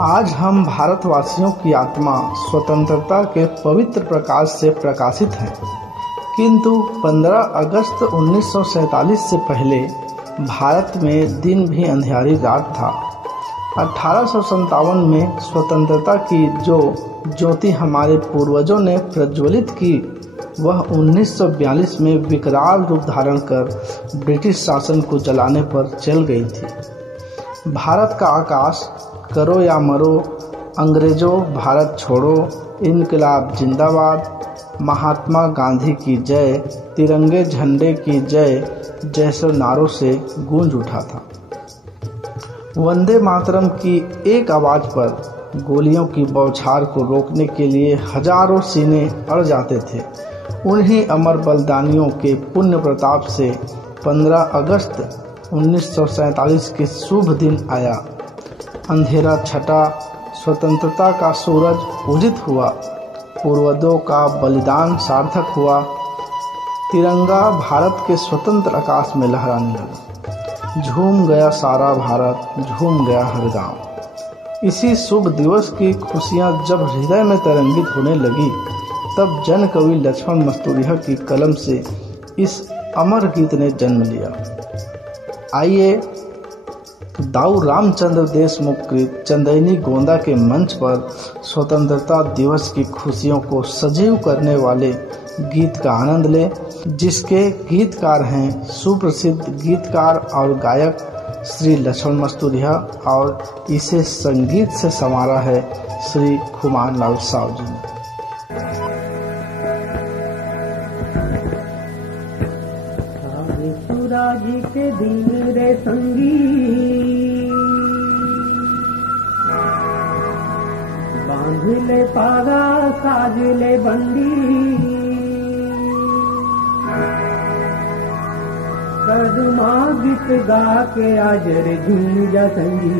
आज हम भारतवासियों की आत्मा स्वतंत्रता के पवित्र प्रकाश से प्रकाशित हैं, किंतु 15 अगस्त 1947 से पहले भारत में दिन भी अंधियारी रात था। 1857 में स्वतंत्रता की जो ज्योति हमारे पूर्वजों ने प्रज्वलित की, वह 1942 में विकराल रूप धारण कर ब्रिटिश शासन को जलाने पर चल गई थी। भारत का आकाश, करो या मरो, अंग्रेजों भारत छोड़ो, इनकलाब जिंदाबाद, महात्मा गांधी की जय, तिरंगे झंडे की जय जैसे नारों से गूंज उठा था। वंदे मातरम की एक आवाज पर गोलियों की बौछार को रोकने के लिए हजारों सीने अड़ जाते थे। उन्हीं अमर बलिदानियों के पुण्य प्रताप से 15 अगस्त 1947 के शुभ दिन आया। अंधेरा छटा, स्वतंत्रता का सूरज उदित हुआ, पूर्वजों का बलिदान सार्थक हुआ। तिरंगा भारत के स्वतंत्र आकाश में लहराने लगा। झूम गया सारा भारत, झूम गया हर गांव। इसी शुभ दिवस की खुशियां जब हृदय में तरंगित होने लगी, तब जन कवि लक्ष्मण मस्तूरिया की कलम से इस अमर गीत ने जन्म लिया। आइए दाऊ रामचंद्र देशमुख की चंदैनी गोंदा के मंच पर स्वतंत्रता दिवस की खुशियों को सजीव करने वाले गीत का आनंद लें, जिसके गीतकार हैं सुप्रसिद्ध गीतकार और गायक श्री लक्ष्मण मस्तूरिया, और इसे संगीत से संवारा है श्री खुमान लाल साहू जी ने। जी के दिन रे संगी, बांध ले पागा साज ले बंदी, कदमा गीत गा के आज रे झूम जा संगी।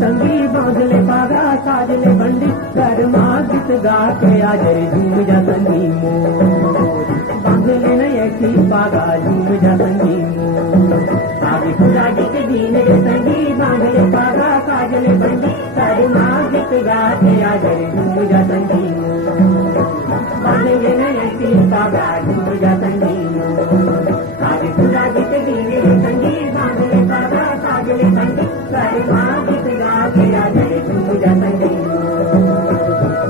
संगी बांध ले पागा साज ले बंदी, कदमा गीत गा के आज रे झूम जा संगी मोर। बांध ले नए की पागा झूम जा संगी मोर। आगे खुदा जी के दिन रे संगी बांध ले पागा साज ले बंदी, कदमा गीत गा के आज रे झूम जा संगी मोर। बांध ले नए की पागा झूम जा संगी मोर। आगे खुदा जी के दिन रे संगी बांध ले पागा साज ले बंदी, कदमा गीत गा के आज रे झूम जा संगी मोर।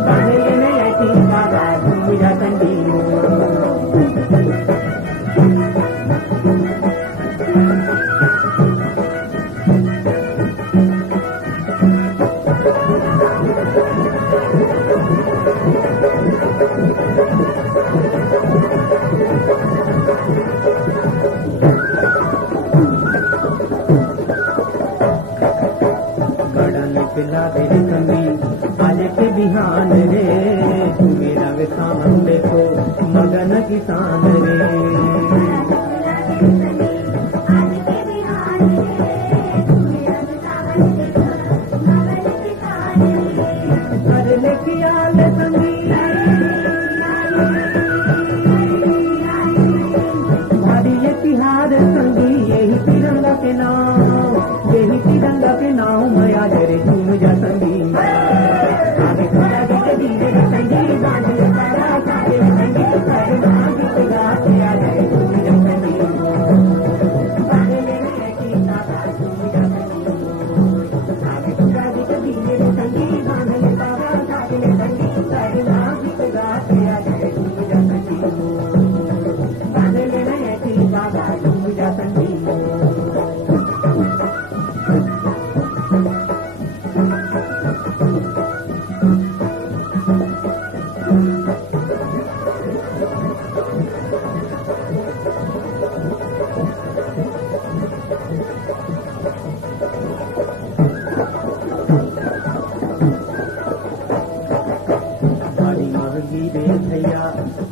बांध ले नए की पागा झूम जा संगी मोर। पिला दे संगी आज के बिहान रे, तू मेरा विसान देखो मगन किसान रे। अरे लेके आले संगी भारी ये तिहार संगी, यही तिरंगा के नाम, यही तिरंगा के नाम मैं आज रे झूम जा संगी। आगे खुदा जी के दिन रे संगी बांध ले पागा साज ले बंदी, कदमा गीत गा के आज रे झूम जा संगी। बांध ले नए की पागा झूम जा संगी। आगे खुदा जी के दिन रे संगी बांध ले पागा साज ले बंदी, कदमा गीत गा के आज रे झूम जा संगी। बांध ले नए की पागा झूम जा संगी।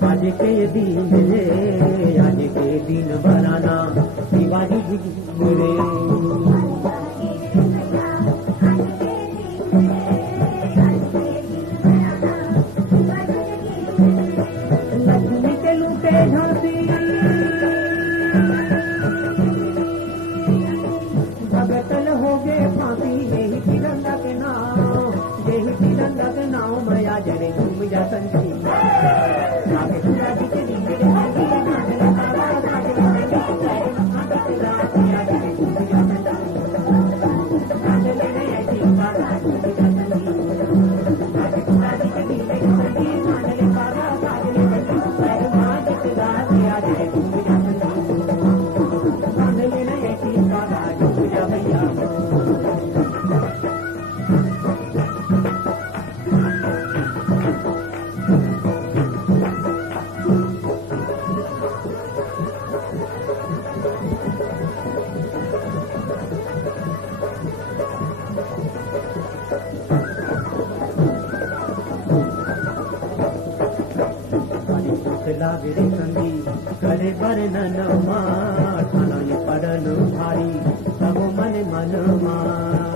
आज के दिन रे, आज के दिन बनाना शिवाजी जी रे। लक्ष्मी के लूटे झांसी, भगतन हो गए फांसी, यही तिरंगा के नाम, यही तिरंगा के नाम मया जरे घूम जा संगी। लागे संगी करे वर्णन मा, ठाना ये पड़न भारी सब मन मन मा।